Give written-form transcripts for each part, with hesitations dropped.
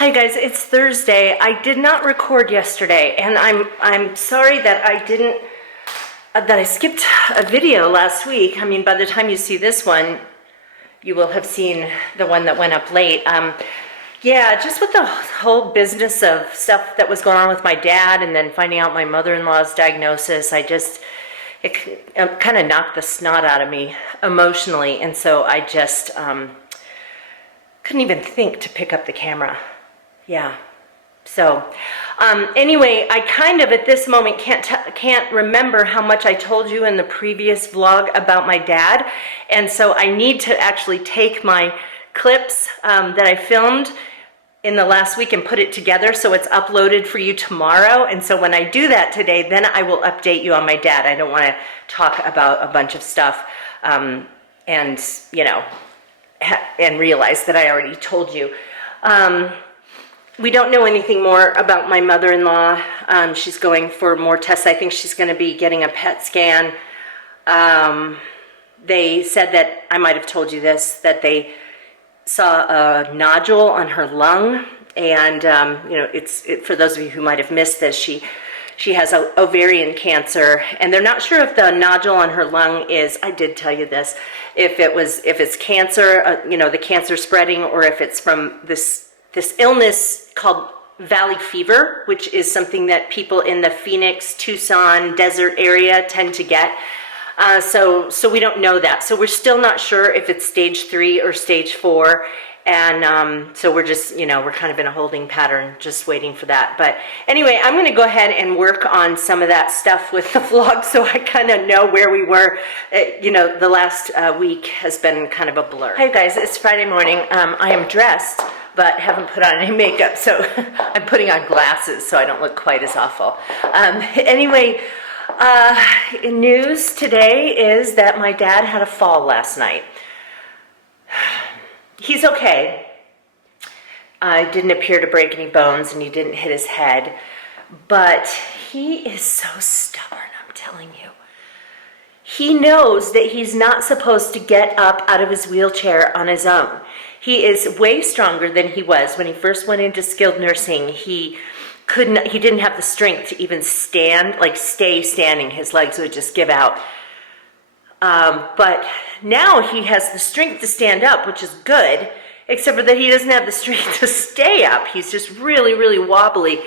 Hi guys, it's Thursday. I did not record yesterday, and I'm sorry that I skipped a video last week. I mean, by the time you see this one, you will have seen the one that went up late. Yeah, just with the whole business of stuff that was going on with my dad, and then finding out my mother-in-law's diagnosis, it kind of knocked the snot out of me emotionally, and so I just couldn't even think to pick up the camera. Yeah. So anyway, I kind of at this moment can't remember how much I told you in the previous vlog about my dad, and so I need to actually take my clips that I filmed in the last week and put it together so it's uploaded for you tomorrow. And so when I do that today, then I will update you on my dad. I don't want to talk about a bunch of stuff and realize that I already told you. We don't know anything more about my mother-in-law. She's going for more tests. I think she's going to be getting a PET scan. They said that, I might have told you this, that they saw a nodule on her lung. And, for those of you who might have missed this, she has ovarian cancer. And they're not sure if the nodule on her lung is, I did tell you this, if it's cancer, the cancer spreading, or if it's from this illness called valley fever, which is something that people in the Phoenix, Tucson desert area tend to get. So we don't know that. So we're still not sure if it's stage 3 or stage 4. And so we're just, we're kind of in a holding pattern, just waiting for that. But anyway, I'm going to go ahead and work on some of that stuff with the vlog so I kind of know where we were. The last week has been kind of a blur. Hey guys, it's Friday morning. I am dressed, but haven't put on any makeup, so I'm putting on glasses so I don't look quite as awful. Anyway, news today is that my dad had a fall last night. He's okay. Didn't appear to break any bones, and he didn't hit his head, but he is so stubborn, I'm telling you. He knows that he's not supposed to get up out of his wheelchair on his own. He is way stronger than he was when he first went into skilled nursing. He didn't have the strength to even stay standing. His legs would just give out. But now he has the strength to stand up, which is good, except for that he doesn't have the strength to stay up. He's just really, really wobbly.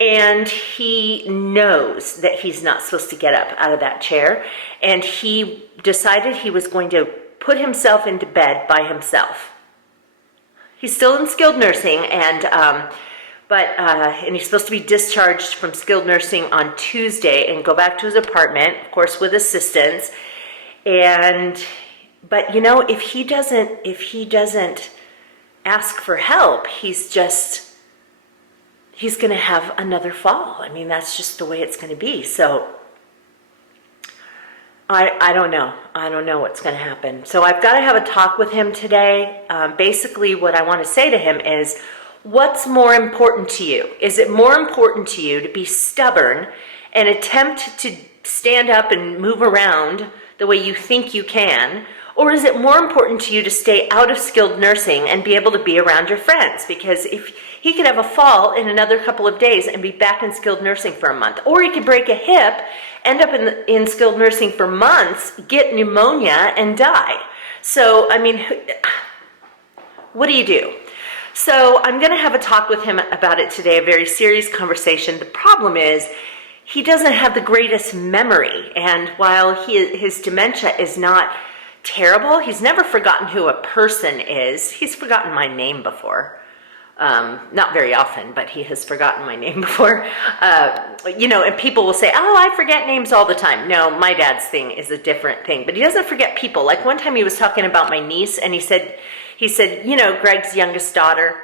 And he knows that he's not supposed to get up out of that chair. And he decided he was going to put himself into bed by himself. He's still in skilled nursing, and he's supposed to be discharged from skilled nursing on Tuesday and go back to his apartment, of course, with assistance. But if he doesn't ask for help, he's going to have another fall. I mean, that's just the way it's going to be. So I don't know. I don't know what's going to happen. So I've got to have a talk with him today. Basically, what I want to say to him is, what's more important to you? Is it more important to you to be stubborn and attempt to stand up and move around the way you think you can? Or is it more important to you to stay out of skilled nursing and be able to be around your friends? Because if he could have a fall in another couple of days and be back in skilled nursing for a month, or he could break a hip, end up in skilled nursing for months, get pneumonia, and die. So, I mean, what do you do? So I'm going to have a talk with him about it today, a very serious conversation. The problem is, he doesn't have the greatest memory, and while his dementia is not terrible, he's never forgotten who a person is. He's forgotten my name before. Not very often, but he has forgotten my name before. And people will say, oh, I forget names all the time. No, my dad's thing is a different thing, but he doesn't forget people. Like one time he was talking about my niece, and he said, Greg's youngest daughter.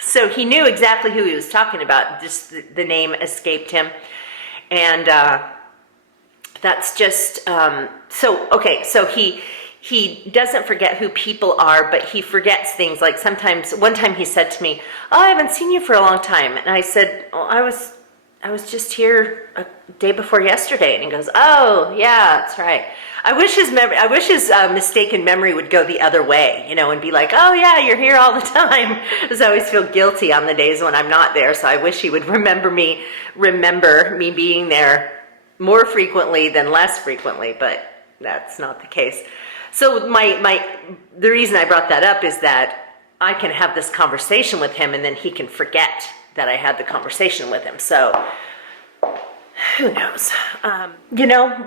So he knew exactly who he was talking about. Just the name escaped him. And that's just, so he doesn't forget who people are, but he forgets things. Like sometimes, one time he said to me, oh, I haven't seen you for a long time. And I said, oh, I was I was just here a day before yesterday. And he goes, oh, yeah, that's right. I wish his mistaken memory would go the other way, and be like, oh, yeah, you're here all the time. Because I always feel guilty on the days when I'm not there. So I wish he would remember me being there more frequently than less frequently. But that's not the case. So the reason I brought that up is that I can have this conversation with him and then he can forget that I had the conversation with him. So who knows?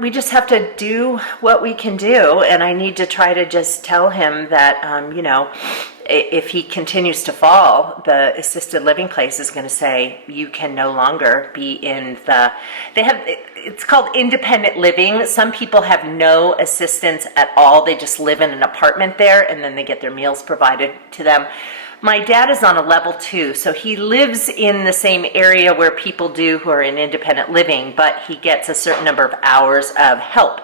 We just have to do what we can do. And I need to try to just tell him that, if he continues to fall, the assisted living place is going to say, you can no longer be it's called independent living. Some people have no assistance at all. They just live in an apartment there and then they get their meals provided to them. My dad is on a level 2, so he lives in the same area where people do who are in independent living, but he gets a certain number of hours of help.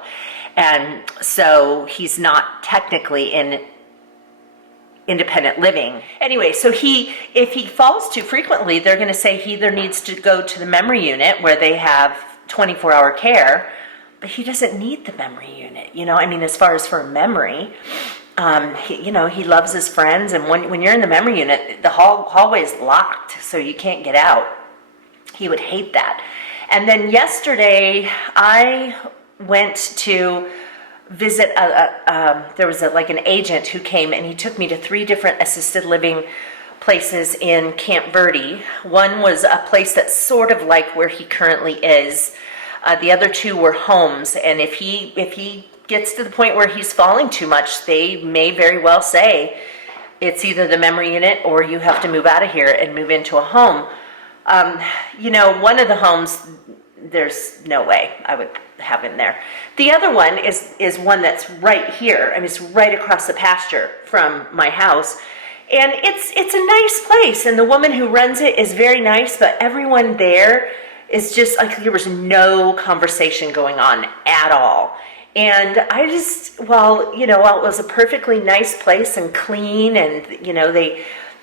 And so he's not technically in independent living. Anyway, so if he falls too frequently, they're going to say he either needs to go to the memory unit where they have 24-hour care, but he doesn't need the memory unit, as far as for memory. He loves his friends, and when you're in the memory unit, the hallway is locked, so you can't get out. He would hate that. And then yesterday, I went to visit. There was an agent who came, and he took me to 3 different assisted living places in Camp Verde. One was a place that's sort of like where he currently is. The other 2 were homes, and if he gets to the point where he's falling too much, they may very well say it's either the memory unit or you have to move out of here and move into a home. One of the homes, there's no way I would have him there. The other one is one that's right here. It's right across the pasture from my house. And it's a nice place. And the woman who runs it is very nice, but everyone there is just like there was no conversation going on at all. And I just, it was a perfectly nice place and clean, and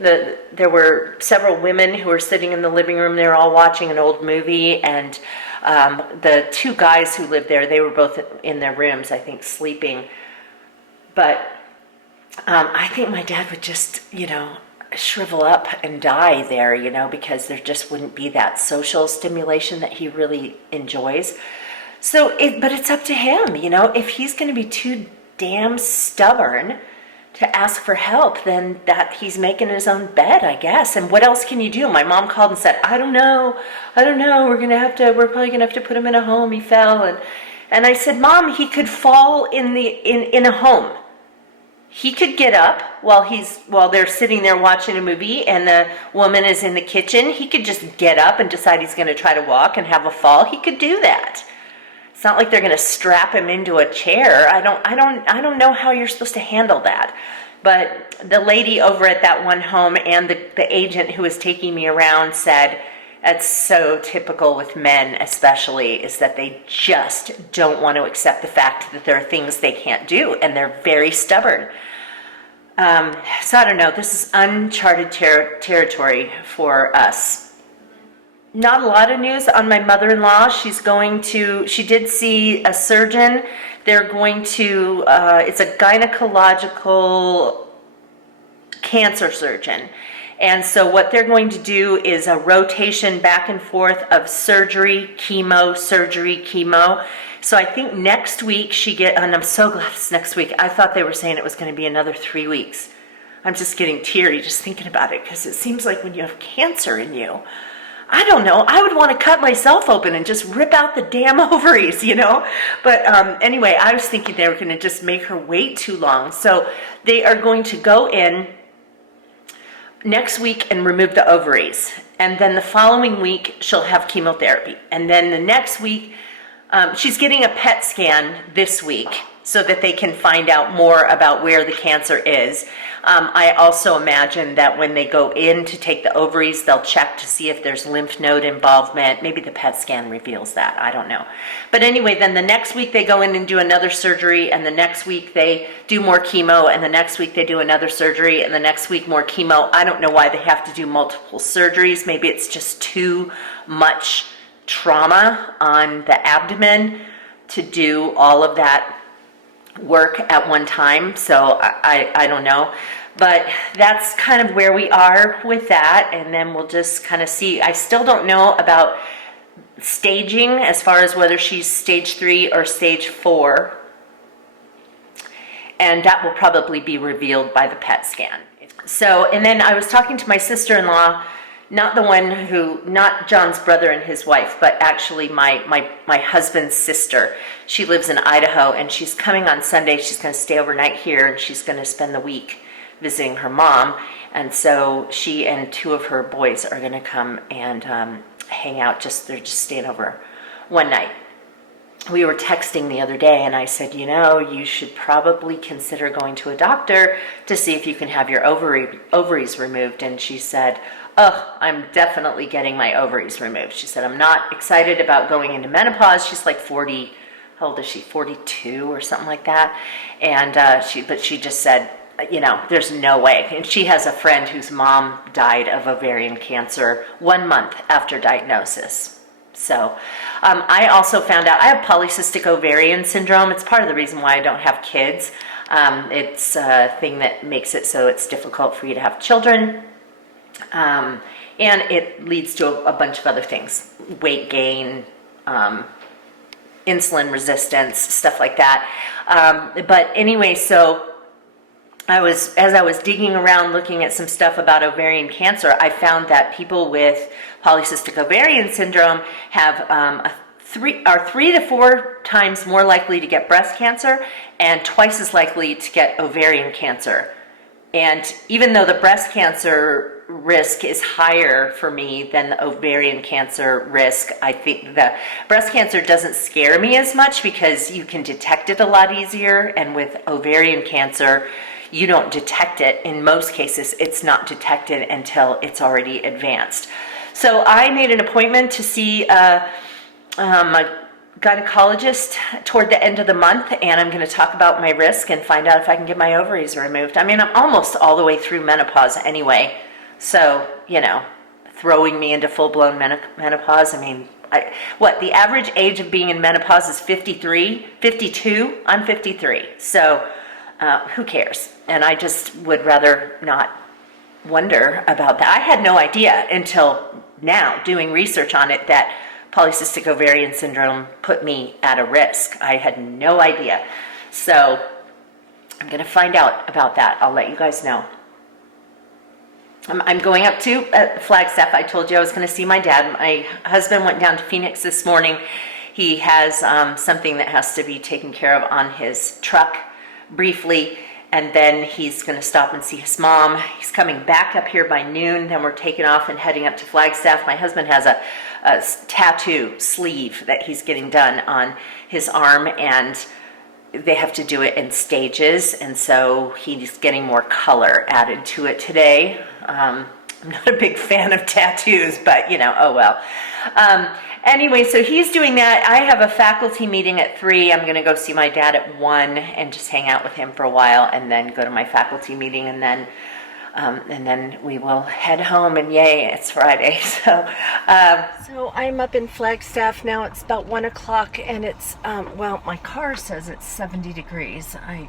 there were several women who were sitting in the living room. They were all watching an old movie, and the 2 guys who lived there, they were both in their rooms, I think, sleeping. But I think my dad would just, shrivel up and die there, because there just wouldn't be that social stimulation that he really enjoys. But it's up to him, if he's going to be too damn stubborn to ask for help, then that he's making his own bed, I guess. And what else can you do? My mom called and said, I don't know. We're probably going to have to put him in a home. He fell. And I said, Mom, he could fall in a home. He could get up while they're sitting there watching a movie and the woman is in the kitchen. He could just get up and decide he's going to try to walk and have a fall. He could do that. It's not like they're going to strap him into a chair. I don't know how you're supposed to handle that. But the lady over at that one home and the agent who was taking me around said, that's so typical with men especially, is that they just don't want to accept the fact that there are things they can't do, and they're very stubborn. So I don't know. This is uncharted territory for us. Not a lot of news on my mother-in-law. She did see a surgeon. They're going to, it's a gynecological cancer surgeon. And so what they're going to do is a rotation back and forth of surgery, chemo. So I think next week and I'm so glad it's next week. I thought they were saying it was going to be another 3 weeks. I'm just getting teary just thinking about it, because it seems like when you have cancer in you, I don't know, I would want to cut myself open and just rip out the damn ovaries, But anyway, I was thinking they were going to just make her wait too long. So they are going to go in next week and remove the ovaries. And then the following week, she'll have chemotherapy. And then the next week, she's getting a PET scan this week so that they can find out more about where the cancer is. I also imagine that when they go in to take the ovaries, they'll check to see if there's lymph node involvement. Maybe the PET scan reveals that. I don't know. But anyway, then the next week they go in and do another surgery, and the next week they do more chemo, and the next week they do another surgery, and the next week more chemo. I don't know why they have to do multiple surgeries. Maybe it's just too much trauma on the abdomen to do all of that work at one time. So I don't know. But that's kind of where we are with that. And then we'll just kind of see. I still don't know about staging as far as whether she's stage 3 or stage 4. And that will probably be revealed by the PET scan. So, and then I was talking to my sister-in-law, not John's brother and his wife, but actually my husband's sister. She lives in Idaho, and she's coming on Sunday. She's going to stay overnight here, and she's going to spend the week visiting her mom. And so she and 2 of her boys are going to come and hang out. They're just staying over one night. We were texting the other day, and I said, you should probably consider going to a doctor to see if you can have your ovaries removed. And she said, oh, I'm definitely getting my ovaries removed. She said, I'm not excited about going into menopause. She's like 40, how old is she, 42 or something like that. And she just said, there's no way. And she has a friend whose mom died of ovarian cancer 1 month after diagnosis. So I also found out I have polycystic ovarian syndrome. It's part of the reason why I don't have kids. It's a thing that makes it so it's difficult for you to have children. And it leads to a bunch of other things, weight gain, insulin resistance, stuff like that. But anyway, so as I was digging around looking at some stuff about ovarian cancer, I found that people with polycystic ovarian syndrome have are 3 to 4 times more likely to get breast cancer and twice as likely to get ovarian cancer. And even though the breast cancer risk is higher for me than the ovarian cancer risk, I think the breast cancer doesn't scare me as much because you can detect it a lot easier. And with ovarian cancer, you don't detect it. In most cases, it's not detected until it's already advanced. So I made an appointment to see a gynecologist toward the end of the month, and I'm going to talk about my risk and find out if I can get my ovaries removed. I mean, I'm almost all the way through menopause anyway. So, throwing me into full-blown menopause, I mean, the average age of being in menopause is 53, 52? I'm 53. So who cares? And I just would rather not wonder about that. I had no idea until now, doing research on it, that polycystic ovarian syndrome put me at a risk. I had no idea. So I'm going to find out about that. I'll let you guys know. I'm going up to Flagstaff. I told you I was going to see my dad. My husband went down to Phoenix this morning. He has something that has to be taken care of on his truck briefly, and then he's going to stop and see his mom. He's coming back up here by noon. Then we're taking off and heading up to Flagstaff. My husband has a tattoo sleeve that he's getting done on his arm, and they have to do it in stages, and so he's getting more color added to it today. I'm not a big fan of tattoos, but oh well. Anyway, so he's doing that. I have a faculty meeting at 3. I'm going to go see my dad at 1 and just hang out with him for a while, and then go to my faculty meeting, and then we will head home, and yay, it's Friday. So I'm up in Flagstaff now. It's about 1 o'clock, and it's, my car says it's 70 degrees. I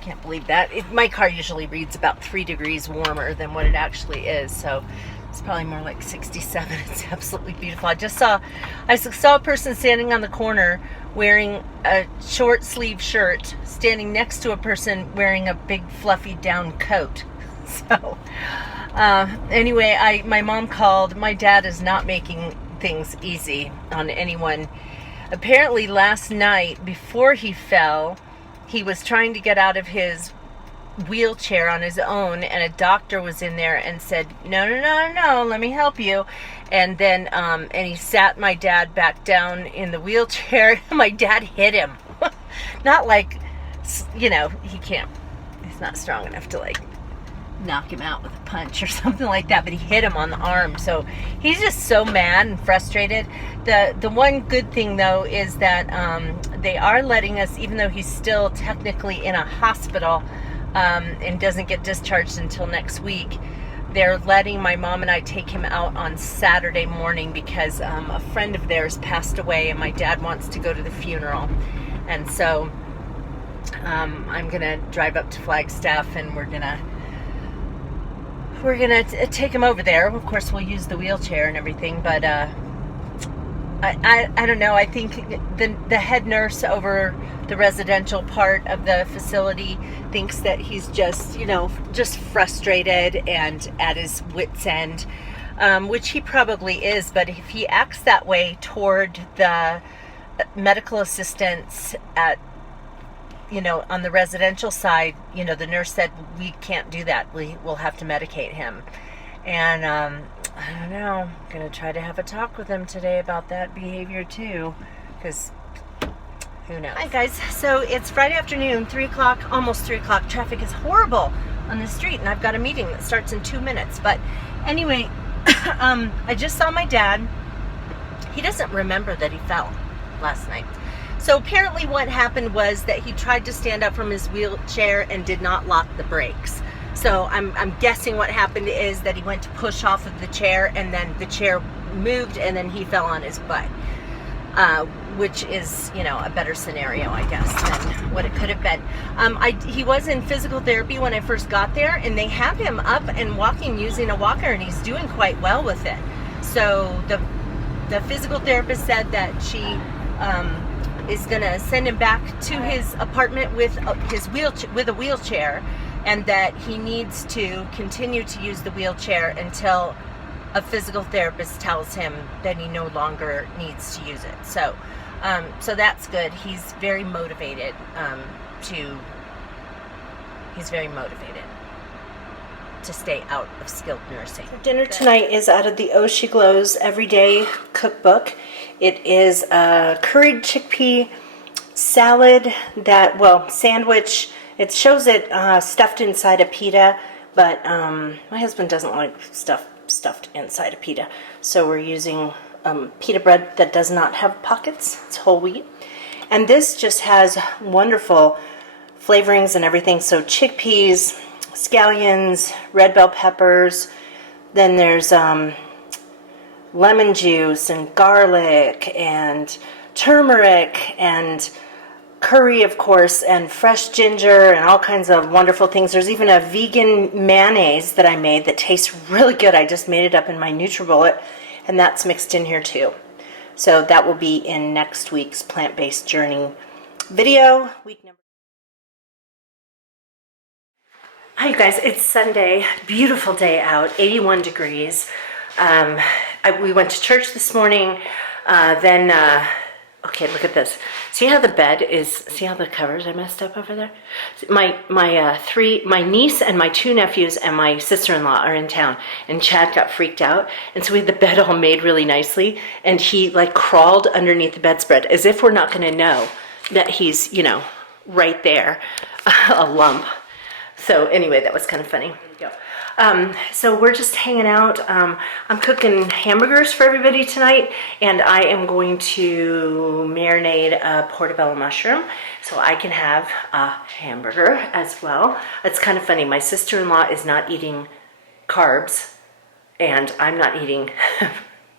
can't believe that. My car usually reads about 3 degrees warmer than what it actually is, so it's probably more like 67. It's absolutely beautiful. I saw a person standing on the corner wearing a short sleeve shirt, standing next to a person wearing a big fluffy down coat. So anyway, my mom called. My dad is not making things easy on anyone. Apparently last night, before he fell, he was trying to get out of his wheelchair on his own, and a doctor was in there and said, no, let me help you. And then and he sat my dad back down in the wheelchair. My dad hit him. Not like, he can't, he's not strong enough to like knock him out with a punch or something like that, but he hit him on the arm. So he's just so mad and frustrated. The one good thing though is that they are letting us, even though he's still technically in a hospital and doesn't get discharged until next week, they're letting my mom and I take him out on Saturday morning because a friend of theirs passed away and my dad wants to go to the funeral. And so I'm gonna drive up to Flagstaff and we're gonna take him over there. Of course, we'll use the wheelchair and everything, but I don't know. I think the head nurse over the residential part of the facility thinks that he's just, just frustrated and at his wit's end, which he probably is. But if he acts that way toward the medical assistants at, on the residential side, the nurse said, we can't do that. We'll have to medicate him. And I don't know. I'm going to try to have a talk with him today about that behavior too, because who knows. Hi guys, so it's Friday afternoon, 3 o'clock, almost 3 o'clock. Traffic is horrible on the street and I've got a meeting that starts in 2 minutes. But anyway, I just saw my dad. He doesn't remember that he fell last night. So apparently what happened was that he tried to stand up from his wheelchair and did not lock the brakes. So I'm guessing what happened is that he went to push off of the chair and then the chair moved and then he fell on his butt, which is, a better scenario, I guess, than what it could have been. He was in physical therapy when I first got there and they have him up and walking using a walker and he's doing quite well with it. So the physical therapist said that she is going to send him back to his apartment with a wheelchair, and that he needs to continue to use the wheelchair until a physical therapist tells him that he no longer needs to use it. So that's good. He's very motivated to stay out of skilled nursing. For dinner tonight is out of the Oh She Glows Everyday Cookbook. It is a curried chickpea salad sandwich. It shows it stuffed inside a pita, but my husband doesn't like stuff stuffed inside a pita. So we're using pita bread that does not have pockets. It's whole wheat. And this just has wonderful flavorings and everything. So chickpeas, scallions, red bell peppers, then there's lemon juice and garlic and turmeric and curry, of course, and fresh ginger and all kinds of wonderful things. There's even a vegan mayonnaise that I made that tastes really good. I just made it up in my NutriBullet, and that's mixed in here too. So that will be in next week's plant-based journey video. Hi you guys, it's Sunday, beautiful day out, 81 degrees. We went to church this morning, okay, look at this. See how the bed is, see how the covers are messed up over there? My niece and my 2 nephews and my sister-in-law are in town, and Chad got freaked out, and so we had the bed all made really nicely, and he like crawled underneath the bedspread as if we're not gonna know that he's, right there, a lump. So anyway, that was kind of funny. So we're just hanging out. I'm cooking hamburgers for everybody tonight, and I am going to marinate a portobello mushroom so I can have a hamburger as well. It's kind of funny. My sister-in-law is not eating carbs, and I'm not eating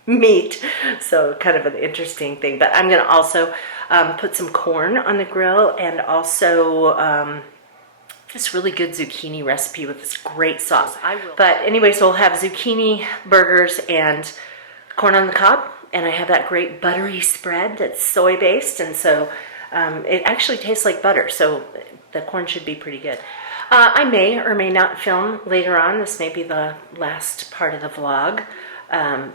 meat, so kind of an interesting thing. But I'm going to also put some corn on the grill, and also this really good zucchini recipe with this great sauce. But anyway, so we'll have zucchini burgers and corn on the cob, and I have that great buttery spread that's soy based, and so it actually tastes like butter, so the corn should be pretty good. I may or may not film later on. This may be the last part of the vlog.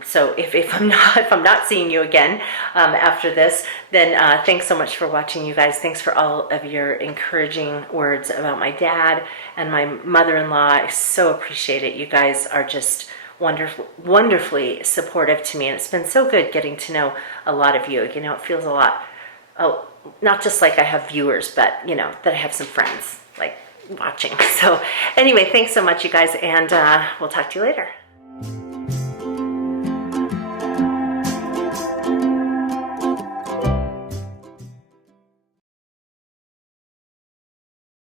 So if I'm not seeing you again after this, then thanks so much for watching, you guys. Thanks for all of your encouraging words about my dad and my mother-in-law. I so appreciate it. You guys are just wonderfully supportive to me, and it's been so good getting to know a lot of you. It feels a lot, not just like I have viewers, but that I have some friends like watching. So anyway, thanks so much, you guys, and we'll talk to you later.